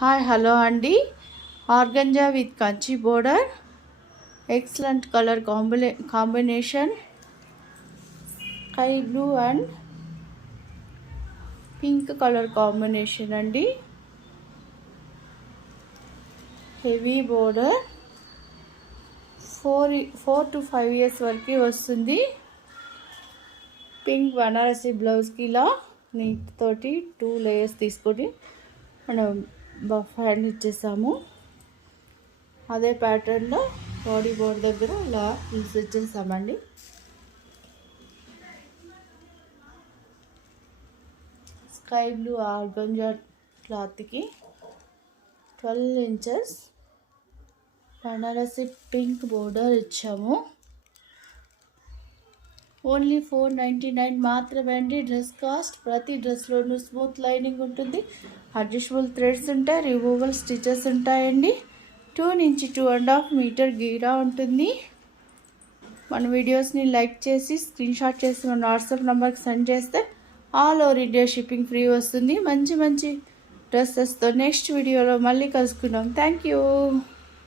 Hi hello అండి. Organza with Kanchi border, excellent colour combination, sky blue and pink colour combination అండి. Heavy border, 4 to 5 years వరకు వస్తుంది. Pink Banarasi బ్లౌజ్కి ఇలా neat తోటి 2 layers తీసుకొని మనం బఫ్ హ్యాండ్ ఇచ్చేసాము. అదే ప్యాటర్న్లో బాడీ బోర్డ్ దగ్గర ఇలా ప్రిల్స్ ఇచ్చేసామండి. స్కై బ్లూ ఆర్గంజా క్లాత్కి 12 inches బనారసి పింక్ బోర్డర్ ఇచ్చాము. ఓన్లీ 499 మాత్రమే అండి డ్రెస్ కాస్ట్. ప్రతి డ్రెస్లోనూ స్మూత్ లైనింగ్ ఉంటుంది, అడ్జస్టబుల్ థ్రెడ్స్ ఉంటాయి, రిమూవబుల్ స్టిచెస్ ఉంటాయండి. 2 నుంచి 2.5 మీటర్ గీరా ఉంటుంది. మన వీడియోస్ని లైక్ చేసి స్క్రీన్ షాట్ చేసి మన వాట్సాప్ నెంబర్కి సెండ్ చేస్తే all over India shipping free వస్తుంది. మంచి మంచి డ్రెస్సెస్తో నెక్స్ట్ వీడియోలో మళ్ళీ కలుసుకుందాం. Thank you.